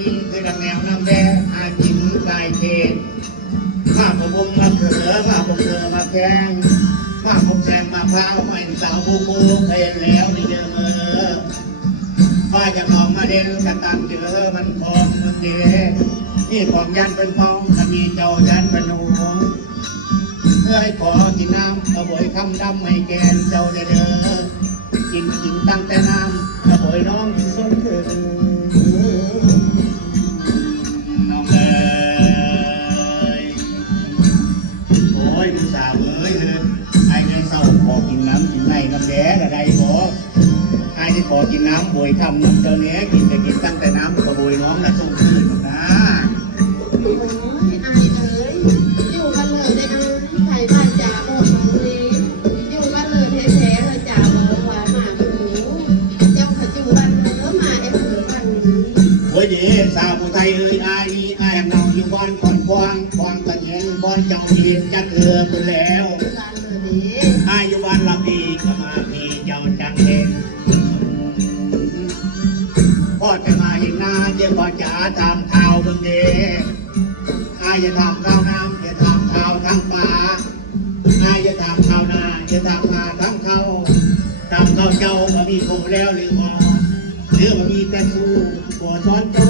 ยิงคือดังแนวน้ำแดงอาจิงตายเทศข้าผมบุงมาเถือข้าผมเถอมาแกงข้าผมแทงมาพร้าวไม่สาวบูบูเพนแล้วนี่เด้อป้าจะมองมาเด่นกันตามเจอมันพองมันเจนี่ของยันเป็นมองถ้ามีเจ้ายันเป็นหงเพื่อให้ขอกินน้ำกระบวยคำดำไม่แกนเจ้าเดือ อกินน้ำบวยคำน้ำเจ้าเนี้ยกินจะกินตั้งแต่น้ำกระบวยน้องน่ะส่งคืนหรอกนะโอ้ยอายเอ๋ยอยู่กันเลยได้เอายไข่บ้านจ่าหมดน้องนี้ อยู่กันเลยแท้ๆเลยจ่าบอกว่าหมาเป็นหนูเจ้าขจูบันเนื้อมาเอ็มหรือบันนี้โอ้ยเดี๋ยวสาวผู้ไทยเอ้ยไอ้นี่ไอ้เนาอยู่บ้านก่อนควางควางกันเห็นบ้านเจ้าเรียนจักเอือไปแล้ พ่อจะมาเห็นหน้าเจ้าพ่อจ๋าตามข่าวเบิ่งเด้อายจะตามข่าวน้ำจะตามข่าวทั้งป่าอายจะตามข่าวนาจะตามข่าทั้งเขาตามข่าวเจ้าว่ามีผมแล้วหรือพอหรือว่ามีแต่สู้ปวดซ้อนเจ้า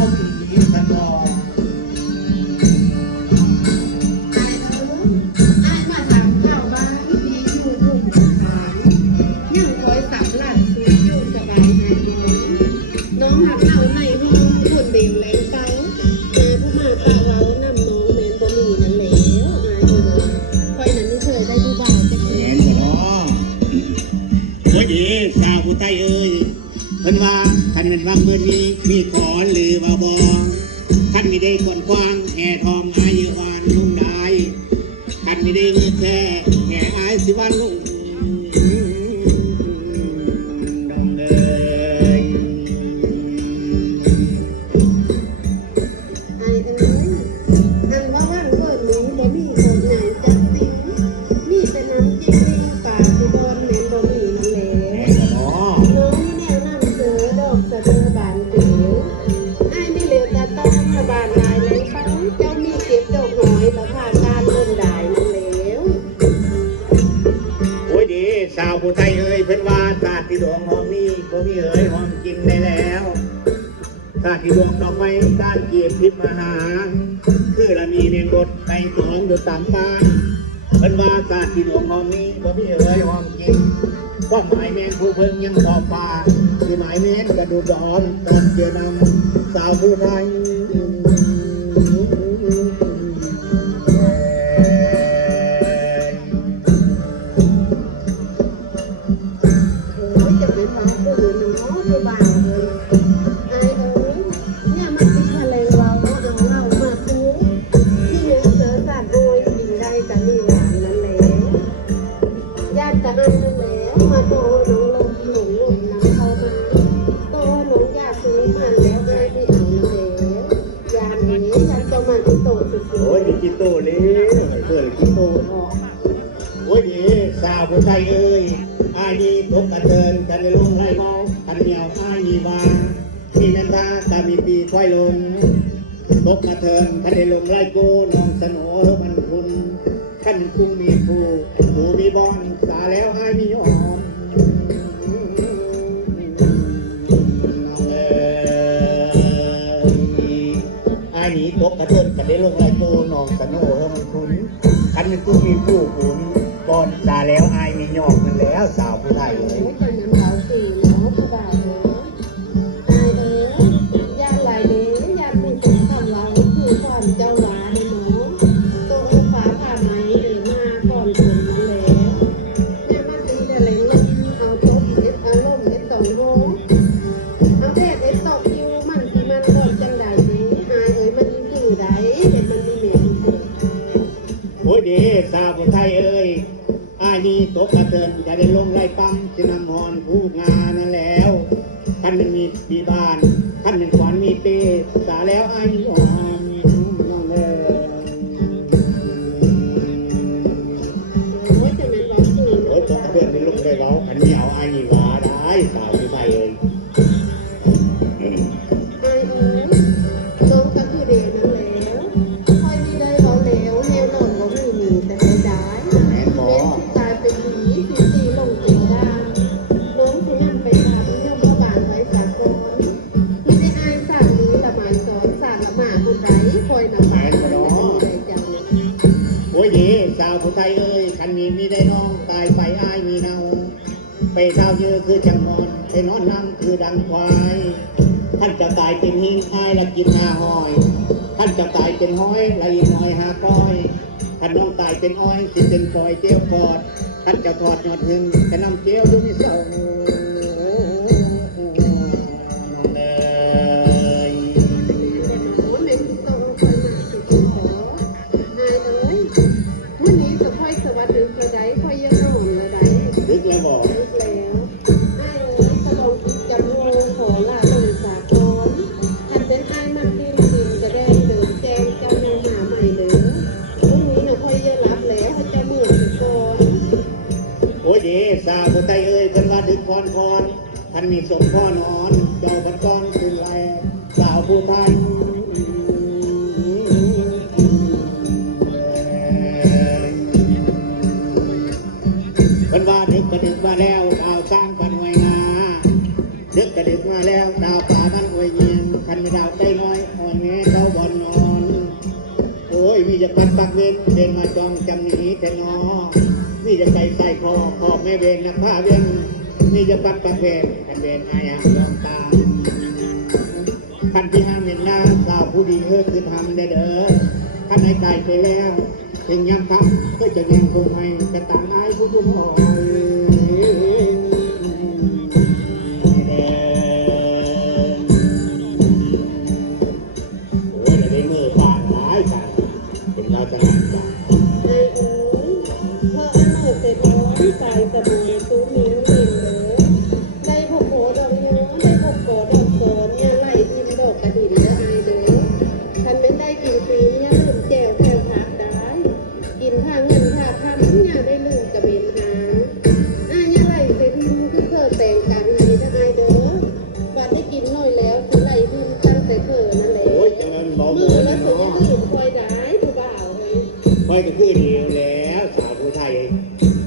เพิ่นว่าคันเป็นว่าเมื่อนี้มีขอนหรือว่าบ่คันมีได้ก่อนกว้างแห่ทองอายวานลุ่มได้กันไม่ได้เงินแค่แห่อายสิวันลุง นได้แล้วถ้าที่ดวงดอกไม้การเกียรติมหา คือละมีเนียนบทไปสองอยู่ตามบ้าเป็นว่าศาสตร์ที่ดวงของนี้ก็พี่เอ้ยหอมกินก็หมายแมงผู้เพิ่งยังพอป่าที่หมายแม่นกระดูดอนตอนเจอนำสาวผู้ไทย อ้ยดีสาวผู้ไทยเอ้ยอานีตกกระเทินกันในลงไรเมาคันเหนียวอานีวามีนันทาตามีปีควายลงตกกระเทินคันในลงไรโกน้องสนอมันคุณขันคุ้งมีผู้ผู้มีบอนสาแล้วอามีหอมน้องเอ้ยอันนี้ตกกระเทินกันได้ลงไรโต โอ้ยดีสาวไทยเอ้ยอานี้ตกกระเทินจะได้ลงไรปั๊มชินมอนผู้งานนั่นแล้วคันมันมีปีบานคันมันขวานมีเปสาแล้วอายมีหอมน้ ไปเท้าเยอะคือจังมอนไปนอนน้ำคือดังควายท่านจะตายเป็นหินอ้ายละกินหาหอย ท่านจะตายเป็นห้อยละอีกหน่อยหาก้อยท่านน้องตายเป็นอ้อยสิเป็นปล่อยเจียวกอดท่านจะทอดยอดหึงจะนำเจียวดูนี่เศร้า สาวผู้ไทยเอ้ยเพิ่นว่าดึกคอนคอนท่านมีสมพ่อนอนเจ้าบัดกอนคืนแลสาวผู้พันเพิ่นว่าดึกก็ดึกมาแล้วดาวสร้างกันไว้นาดึกก็ดึกมาแล้วดาวป่ามันอวยเยียนคันไม่ดาวได้น้อยอ่อนแม่เจ้าบอนนอน โอ้ยมีจะปัดปักเวนเดินมาจองจำหนีแต่นอน นี่จะใส่ใส่คอคอแม่เวนนักผ้าเวนนี่จะปัดปักเวนกันเวนอายังลองตาขันที่ห้ามเห็นหน้าสาวผู้ดีเฮ้อคือทำได้เด้อขันให้ตายไปแล้วถึงยามครับก็จะยังคงให้จะต่างอายผู้ยุ่งออย ก็คือเดียวแล้วสาวผู้ไทย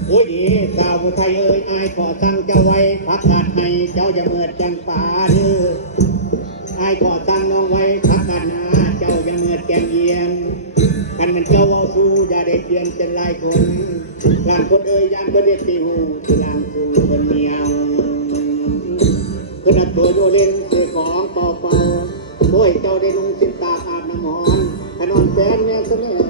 โอ้ยดีสาวผู้ไทยเอ้ยอายขอตั้งเจ้าไว้พักกานให้เจ้าจะเมิดจังป่าเด้ออายขอตั้งน้องไว้พักกาดนาเจ้าจะเมิดแกงเยียนกันมันเจ้าเอาสู้อย่าได้เปลี่ยนเป็นลายคนลังคนเอ้ยยานก็เด็ดตีหูลานสู้คนเมียวขนอัดตัวโยเล่นเสือของต่อเป่าโอ้ยเจ้าได้ลุงสิบตาอาบน้ำมอนขนอนแสนเนี่ยเสน่ห